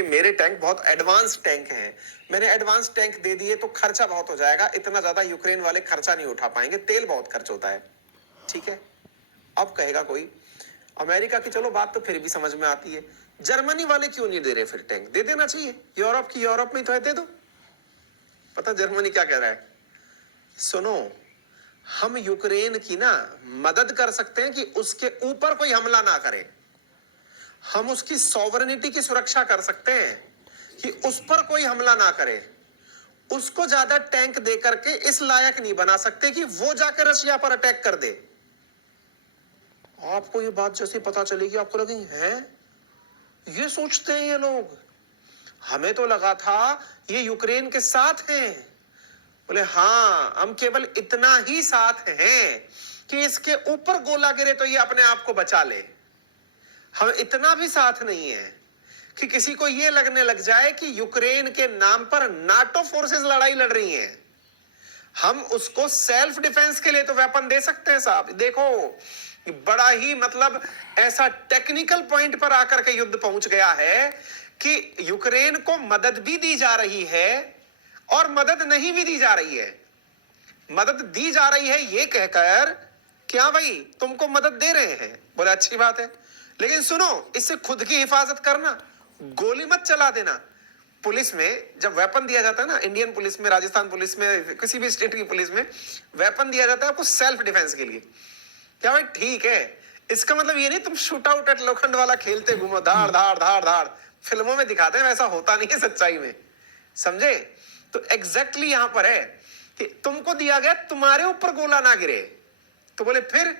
क्योंकि मेरे टैंक बहुत एडवांस टैंक हैं, मैंने एडवांस टैंक दे दिए तो खर्चा बहुत हो जाएगा, इतना ज्यादा यूक्रेन वाले खर्चा नहीं उठा पाएंगे, तेल बहुत खर्च होता है। ठीक है, अब कहेगा कोई अमेरिका की, चलो बात तो फिर भी समझ में आती है, जर्मनी वाले क्यों नहीं दे रहे? फिर टैंक दे देना चाहिए, यूरोप की यूरोप में तो है, दे दो। पता जर्मनी क्या कह रहा है? सुनो, हम यूक्रेन की ना मदद कर सकते हैं कि उसके ऊपर कोई हमला ना करे, हम उसकी सॉवरेनिटी की सुरक्षा कर सकते हैं कि उस पर कोई हमला ना करे, उसको ज्यादा टैंक दे करके इस लायक नहीं बना सकते कि वो जाकर रशिया पर अटैक कर दे। आपको ये बात जैसे पता चलेगी आपको लगेगी है, ये सोचते हैं ये लोग, हमें तो लगा था ये यूक्रेन के साथ हैं। बोले हाँ, हम केवल इतना ही साथ हैं कि इसके ऊपर गोला गिरे तो ये अपने आप को बचा ले, हम इतना भी साथ नहीं है कि किसी को ये लगने लग जाए कि यूक्रेन के नाम पर नाटो फोर्सेस लड़ाई लड़ रही हैं। हम उसको सेल्फ डिफेंस के लिए तो वेपन दे सकते हैं साहब। देखो, बड़ा ही मतलब ऐसा टेक्निकल पॉइंट पर आकर के युद्ध पहुंच गया है कि यूक्रेन को मदद भी दी जा रही है और मदद नहीं भी दी जा रही है। मदद दी जा रही है ये कहकर क्या भाई तुमको मदद दे रहे हैं, बोले अच्छी बात है, लेकिन सुनो, इससे खुद की हिफाजत करना, गोली मत चला देना। पुलिस में जब वेपन दिया जाता है ना, इंडियन पुलिस में, राजस्थान पुलिस में, किसी भी स्टेट की पुलिस में वेपन दिया जाता है आपको सेल्फ डिफेंस के लिए। क्या भाई ठीक है, इसका मतलब ये नहीं तुम शूट आउट एट लोखंड वाला खेलते घूमो, धाड़ धाड़ धाड़ धाड़, फिल्मों में दिखाते हैं, वैसा होता नहीं है सच्चाई में, समझे? तो एग्जैक्टली यहां पर है कि तुमको दिया गया, तुम्हारे ऊपर गोला ना गिरे, तो बोले फिर,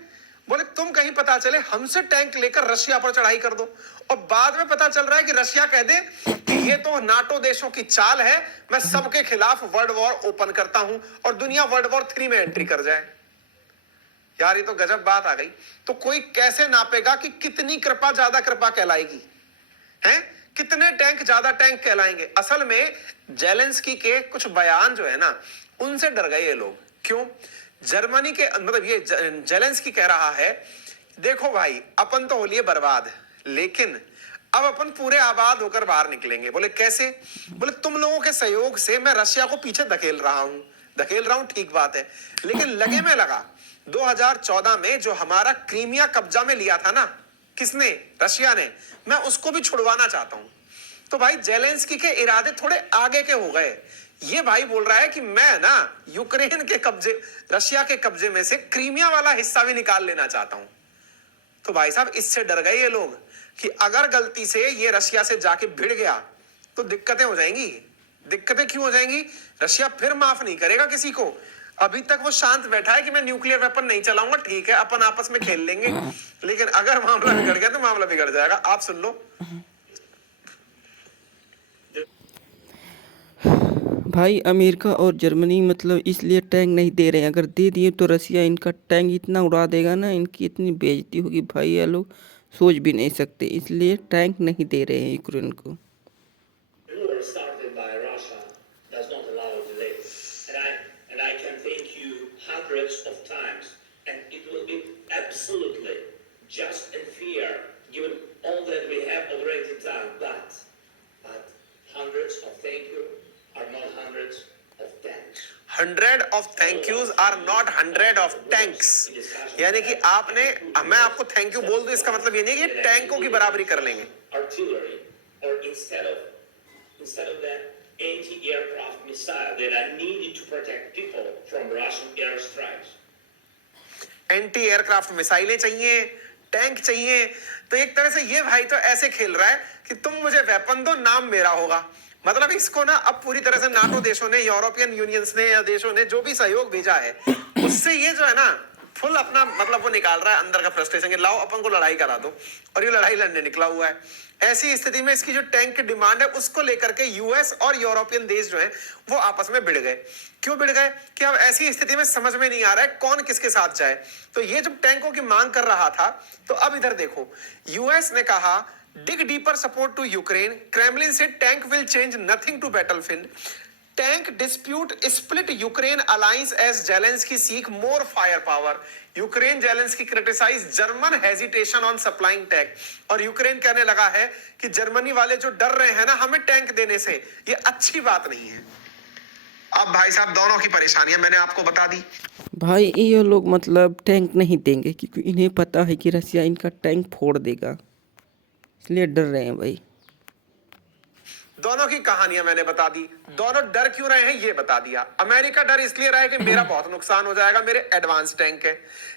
बोले तुम कहीं पता चले हमसे टैंक लेकर रशिया पर चढ़ाई कर दो, और बाद में पता चल रहा है कि रशिया कह दे कि ये तो नाटो देशों की चाल है, मैं सबके खिलाफ वर्ल्ड वॉर ओपन करता हूं और दुनिया वर्ल्ड वॉर 3 में एंट्री कर जाए। यार ये तो गजब बात आ गई। तो कोई कैसे नापेगा कि कितनी कृपा ज्यादा कृपा कहलाएगी, हैं? कितने टैंक ज्यादा टैंक कहलाएंगे? असल में जेलेंस्की के कुछ बयान जो है ना, उनसे डर गए ये लोग। क्यों? जर्मनी के मतलब ये जेलेंस्की कह रहा है, देखो भाई अपन तो हो लिए बर्बाद, लेकिन अब अपन पूरे आबाद होकर बाहर निकलेंगे। बोले कैसे? बोले तुम लोगों के सहयोग से मैं रशिया को पीछे धकेल रहा हूं, ठीक बात है, लेकिन लगे में लगा 2014 में जो हमारा क्रीमिया कब्जा में लिया था ना, किसने? रशिया ने, मैं उसको भी छुड़वाना चाहता हूं। तो भाई जेलेंस्की के इरादे थोड़े आगे के हो गए। ये भाई बोल रहा है कि मैं ना यूक्रेन के कब्जे, रशिया के कब्जे में से क्रीमिया वाला हिस्सा भी निकाल लेना चाहता हूं। तो भाई साहब इससे डर गए ये लोग कि अगर गलती से ये रशिया से जाके भिड़ गया तो दिक्कतें हो जाएंगी। दिक्कतें क्यों हो जाएंगी? रशिया फिर माफ नहीं करेगा किसी को। अभी तक वो शांत बैठा है कि मैं न्यूक्लियर वेपन नहीं चलाऊंगा, ठीक है अपन आपस में खेल लेंगे, लेकिन अगर मामला बिगड़ गया तो मामला बिगड़ जाएगा। आप सुन लो भाई, अमेरिका और जर्मनी मतलब इसलिए टैंक नहीं दे रहे हैं, अगर दे दिए तो रसिया इनका टैंक इतना उड़ा देगा ना, इनकी इतनी बेइज्जती होगी भाई, ये लोग सोच भी नहीं सकते, इसलिए टैंक नहीं दे रहे हैं यूक्रेन को। Hundred of thank yous are not 100 of thanks. यानी कि आपने, मैं आपको थैंक यू बोल दूं, इसका मतलब ये नहीं कि टैंकों की बराबरी कर लेंगे। Anti-aircraft missiles that are needed to protect people from Russian airstrikes. Anti aircraft मिसाइलें चाहिए, टैंक चाहिए। तो एक तरह से ये भाई तो ऐसे खेल रहा है कि तुम मुझे वेपन दो, नाम मेरा होगा। मतलब इसको ना अब पूरी तरह से नाटो देशों ने, यूरोपियन यूनियंस ने या देशों ने जो भी सहयोग भेजा है, उससे ये जो है ना फुल अपना मतलब वो निकाल रहा है अंदर का फ्रस्ट्रेशन, लाओ अपन को लड़ाई करा दो, और ये लड़ाई लड़ने निकला हुआ है। ऐसी स्थिति में इसकी जो टैंक की डिमांड है उसको लेकर के यूएस और यूरोपियन देश जो है वो आपस में भिड़ गए। क्यों भिड़ गए? कि अब ऐसी स्थिति में समझ में नहीं आ रहा है कौन किसके साथ जाए। तो ये जब टैंकों की मांग कर रहा था, तो अब इधर देखो, यूएस ने कहा dig deeper support to Ukraine, Kremlin से tank will change nothing to battlefield, tank dispute split Ukraine alliance as Zelensky seek more firepower. Ukraine Zelensky criticise German hesitation on supplying tank. और Ukraine कहने लगा है कि Germany वाले जो डर रहे हैं ना हमें टैंक देने से, ये अच्छी बात नहीं है। अब भाई साहब दोनों की परेशानियां मैंने आपको बता दी। भाई ये लोग मतलब टैंक नहीं देंगे क्योंकि इन्हें पता है कि रसिया इनका टैंक फोड़ देगा, इसलिए डर रहे हैं भाई। दोनों की कहानियां मैंने बता दी। दोनों डर क्यों रहे हैं ये बता दिया। अमेरिका डर इसलिए रहा है कि मेरा बहुत नुकसान हो जाएगा, मेरे एडवांस टैंक है।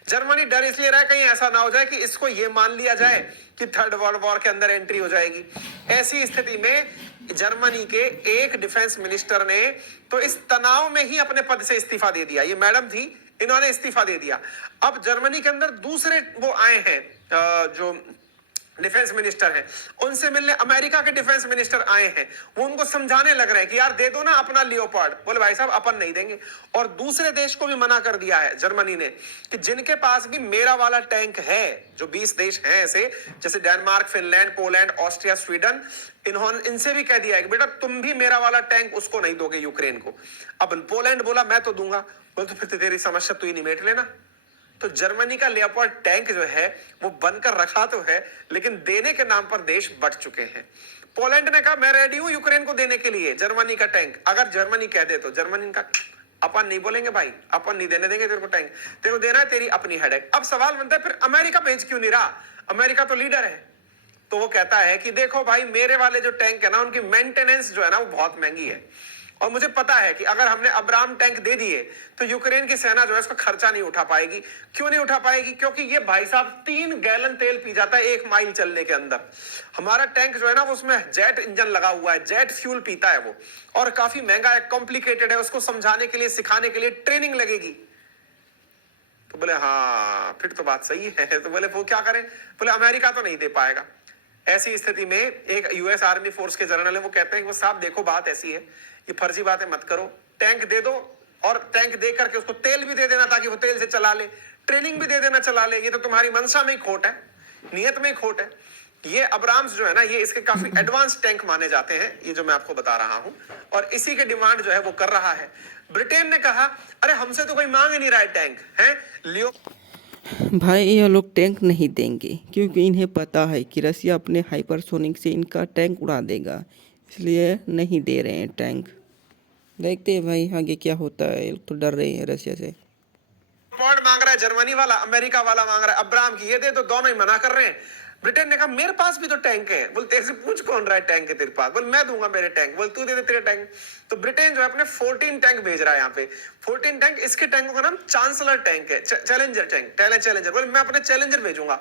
जर्मनी डर इसलिए रहा है कहीं ऐसा ना हो जाए कि इसको ये मान लिया जाए कि थर्ड वर्ल्ड वॉर के अंदर एंट्री हो जाएगी। ऐसी स्थिति में जर्मनी के एक डिफेंस मिनिस्टर ने तो इस तनाव में ही अपने पद से इस्तीफा दे दिया। ये मैडम थी, इन्होंने इस्तीफा दे दिया। अब जर्मनी के अंदर दूसरे वो आए हैं जो डिफेंस मिनिस्टर हैं, उनसे मिलने अमेरिका के डिफेंस मिनिस्टर आए हैं। वो उनको समझाने लग रहे हैं कि यार दे दो ना अपना लियोपार्ड। बोले भाई साहब अपन नहीं देंगे। और दूसरे देश को भी मना कर दिया है जर्मनी ने कि जिनके पास भी मेरा वाला टैंक है, जो 20 देश हैं ऐसे, जैसे Denmark, Finland, Poland, Austria, Sweden, इन्होंने इनसे भी कह दिया है कि बेटा तुम भी मेरा वाला टैंक उसको नहीं दोगे यूक्रेन को। अब पोलैंड बोला मैं तो दूंगा। बोले तो फिर तो तेरी समस्या तू ही निमेट लेना। तो जर्मनी का लेपर्ड टैंक जो है वो बनकर रखा तो है, लेकिन देने के नाम पर देश बढ़ चुके हैं। पोलैंड ने कहा मैं रेडी हूं यूक्रेन को देने के लिए जर्मनी का टैंक, अगर जर्मनी कह दे तो। जर्मनी का अपन नहीं बोलेंगे भाई, अपन नहीं देने देंगे तेरे को टैंक, तेरे को देना है तेरी अपनी हेडेक। अब सवाल बनता है फिर अमेरिका भेज क्यों नहीं रहा? अमेरिका तो लीडर है। तो वो कहता है कि देखो भाई मेरे वाले जो टैंक है ना उनकी मेंटेनेंस जो है ना वो बहुत महंगी है, और मुझे पता है कि अगर हमने अब्राम टैंक दे दिए तो यूक्रेन की सेना जो है उसका खर्चा नहीं उठा पाएगी। क्यों नहीं उठा पाएगी? क्योंकि ये भाई साहब 3 गैलन तेल पी जाता है 1 माइल चलने के अंदर। हमारा टैंक जो है ना वो उसमें जेट इंजन लगा हुआ है, जेट फ्यूल पीता है वो, और काफी महंगा है, कॉम्प्लिकेटेड है। उसको समझाने के लिए, सिखाने के लिए ट्रेनिंग लगेगी। तो बोले हाँ फिर तो बात सही है। तो बोले वो क्या करें? बोले अमेरिका तो नहीं दे पाएगा। ऐसी स्थिति में एक यूएस आर्मी फोर्स के जनरल है, वो कहते हैं कि वो साहब देखो बात ऐसी है, ये फर्जी बातें मत करो, टैंक दे दो और टैंक दे करके उसको तेल भी दे देना ताकि वो तेल से चला ले, ट्रेनिंग भी दे देना चला ले। ये तो तुम्हारी मंशा में ही खोट है, नियत में ही खोट है। ये अब्राम्स जो है ना ये इसके काफी एडवांस टैंक माने जाते हैं, ये जो मैं आपको बता रहा हूं, और इसी के डिमांड जो है वो कर रहा है। ब्रिटेन ने कहा अरे हमसे तो कोई मांग ही नहीं रहा है टैंक है लियो। भाई ये लोग टैंक नहीं देंगे क्योंकि इन्हें पता है कि रसिया अपने हाइपरसोनिक से इनका टैंक उड़ा देगा, इसलिए नहीं दे रहे हैं टैंक। देखते हैं भाई आगे क्या होता है। ये लोग तो डर रहे हैं रसिया से। पॉइंट मांग रहा है जर्मनी वाला, अमेरिका वाला मांग रहा है अब्राम की ये दे, तो दोनों ही मना कर रहे हैं। ब्रिटेन ने कहा मेरे पास भी तो टैंक है। बोल तेरे से पूछ कौन रहा है टैंक है तेरे पास? बोल मैं दूंगा मेरे टैंक। बोल तू दे दे तेरे टैंक। तो ब्रिटेन जो है अपने 14 टैंक भेज रहा है यहाँ पे, 14 टैंक। इसके टैंकों का नाम चांसलर टैंक है, चैलेंजर टैंक, चैलेंजर। बोल मैं अपने चैलेंजर भेजूंगा।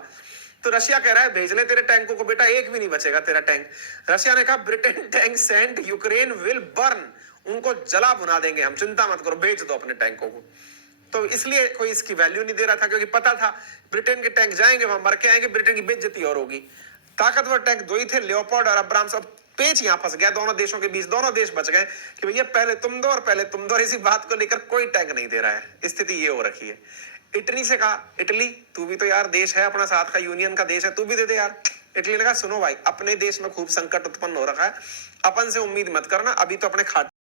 तो रशिया कह रहा है भेज ले तेरे टैंकों को बेटा, एक भी नहीं बचेगा तेरा टैंक। रशिया ने कहा Britain tank send Ukraine will burn, उनको जला भुना देंगे हम, चिंता मत करो, भेज दो अपने टैंकों को। तो इसलिए कोई इसकी वैल्यू नहीं दे रहा था, क्योंकि पता था ब्रिटेन के टैंक जाएंगे वहां मर के आएंगे, ब्रिटेन की बेइज्जती और होगी। ताकतवर टैंक दो ही थे, लियोपार्ड और अब्राम। सब पेच यहां फंस गया दोनों देशों के बीच। दोनों देश बच गए कि भैया पहले तुम दो और पहले तुम दो, और इसी बात को लेकर कोई टैंक नहीं दे रहा है। स्थिति ये हो रखी है। इटली से कहा इटली तू भी तो यार देश है अपना, साथ का यूनियन का देश है, तू भी दे दे यार। इटली ने कहा सुनो भाई अपने देश में खूब संकट उत्पन्न हो रखा है, अपन से उम्मीद मत करना, अभी तो अपने खाते